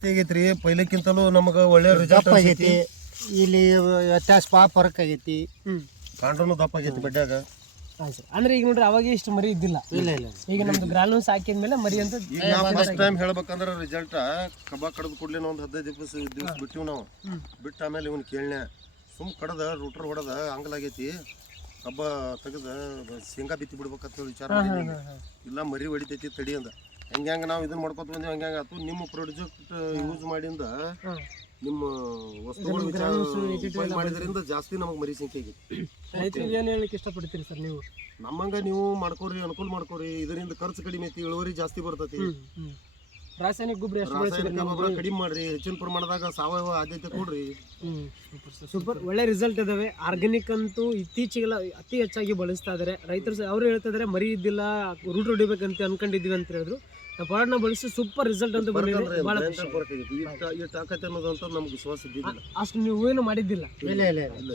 ಆಗೈತ್ರಿ. ಪೈಲಕ್ಕಿಂತಲೂ ನಮಗೆ ಒಳ್ಳೆ ರಿಸಲ್ಟ್ ದಪ್ಪ ಆಗೈತಿ. ಇಲ್ಲಿ ವ್ಯತ್ಯಾಸ ಪಾಪ ಹೊರಕ್ ಆಗೈತಿ. ಹ್ಮ್. ಕಾಂಡನು ದಪ್ಪ ಆಗೈತಿ ಬೆಡ್ಡಾಗ ಆಯ್ತು. ಅಂದ್ರೆ ಈಗ ನೋಡ್ರಿ ಅವಾಗ ಇಷ್ಟು ಮರಿ ಇದ್ದಿಲ್ಲ. ಇಲ್ಲ ಇಲ್ಲ ಈಗ ನಮ್ದು ಗ್ರಾಲೂನ್ಸ್ ಹಾಕಿದ್ಮೇಲೆ ಮರಿ ಅಂತ ಈಗ ನಾವು ಫಸ್ಟ್ ಟೈಮ್ ಹೇಳ್ಬೇಕಂದ್ರೆ ರಿಸಲ್ಟ್ ಕಬ್ಬ ಕಡದ ಕೂಡ್ಲಿನ ಒಂದು ಹದಿನೈದು ದಿವಸ ದಿವಸ ಬಿಟ್ಟಿವ್ ನಾವು. ಬಿಟ್ಟ ಆಮೇಲೆ ಇವನ್ ಕೇಳ್ನೆ ಸುಮ್ ಕಡದ ರೂಟರ್ ಹೊಡದ ಅಂಗಲಾಗೈತಿ ಕಬ್ಬ ತೆಗದ ಶೇಂಗಾ ಬಿತ್ತಿ ಬಿಡ್ಬೇಕಂತ ಹೇಳಿ ವಿಚಾರ ಮಾಡಿದ್ವಿ ಇಲ್ಲ ಮರಿ ಹೊಡಿತೈತಿ ತಡಿ ಅಂದ. ಹೆಂಗ ಹೆಂಗ ನಾವು ಇದನ್ನ ಮಾಡ್ಕೊತ ಬಂದಿವಿ ಹಂಗೆ ಆತು ನಿಮ್ಮ ಪ್ರಾಜೆಕ್ಟ್ ಯೂಸ್ ಮಾಡಿಂದ ನಿಮ್ಮ ವಸ್ತುಗಳ ವಿಚಾರ ಉಪಯೋಗ ಮಾಡಿದ್ರಿಂದ ಜಾಸ್ತಿ ನಮಗೆ ಮರಿ ಸಂಖ್ಯೆ ಆಗಿತ್ತು ರೈತರಿಗೆ ಏನು ಹೇಳಲಿಕ್ಕೆ ಇಷ್ಟಪಡ್ತೀರಿ ಸರ್ ನೀವು? ನಮ್ಮಂಗ ನೀವು ಮಾಡ್ಕೋರಿ ಅನುಕೂಲ ಮಾಡ್ಕೋರಿ ಇದರಿಂದ ಖರ್ಚು ಕಡಿಮೆ ಐತಿ ಇಳುವರಿ ಜಾಸ್ತಿ ಬರ್ತೈತಿ. ರಾಸಾಯನಿಕ ಗೊಬ್ಬರ ಎಷ್ಟು ರಾಸಾಯನಿಕ ಗೊಬ್ಬರ ಕಡಿಮೆ ಮಾಡ್ರಿ ಹೆಚ್ಚಿನ ಪ್ರಮಾಣದಾಗ ಸಾವಯವ ಆದ್ಯತೆ ಕೊಡ್ರಿ. ಸೂಪರ್ ಒಳ್ಳೆ ರಿಸಲ್ಟ್ ಇದಾವೆ. ಆರ್ಗ್ಯಾನಿಕ್ ಅಂತೂ ಇತ್ತೀಚೆಗೆಲ್ಲ ಅತಿ ಹೆಚ್ಚಾಗಿ ಬಳಸ್ತಾ ಇದ್ದಾರೆ ರೈತರು ಸಹ ಅವರು ಹೇಳ್ತಾ ಇದಾರೆ ಮರಿ ಇದ್ದಿಲ್ಲ ರೂಟ್ ಹೊಡಿಬೇಕಂತ ಅನ್ಕೊಂಡಿದ್ವಿ ಅಂತ ಹೇಳಿದ್ರು. ನಾವು ಪ್ರಾಡಕ್ಟ್ನ ಬಳಸಿ ಸೂಪರ್ ರಿಸಲ್ಟ್ ಅಂತ ಬಂದಿದೆ. ಬಹಳ ಭಾಳ ಅನ್ನೋದಂತ ನಮ್ಗೆ ವಿಶ್ವಾಸ ಇದ್ದಿದ್ದಿಲ್ಲ. ಅಷ್ಟು ನೀವು ಏನು ಮಾಡಿದ್ದಿಲ್ಲ. ಇಲ್ಲ ಇಲ್ಲ ಇಲ್ಲ ಇಲ್ಲ.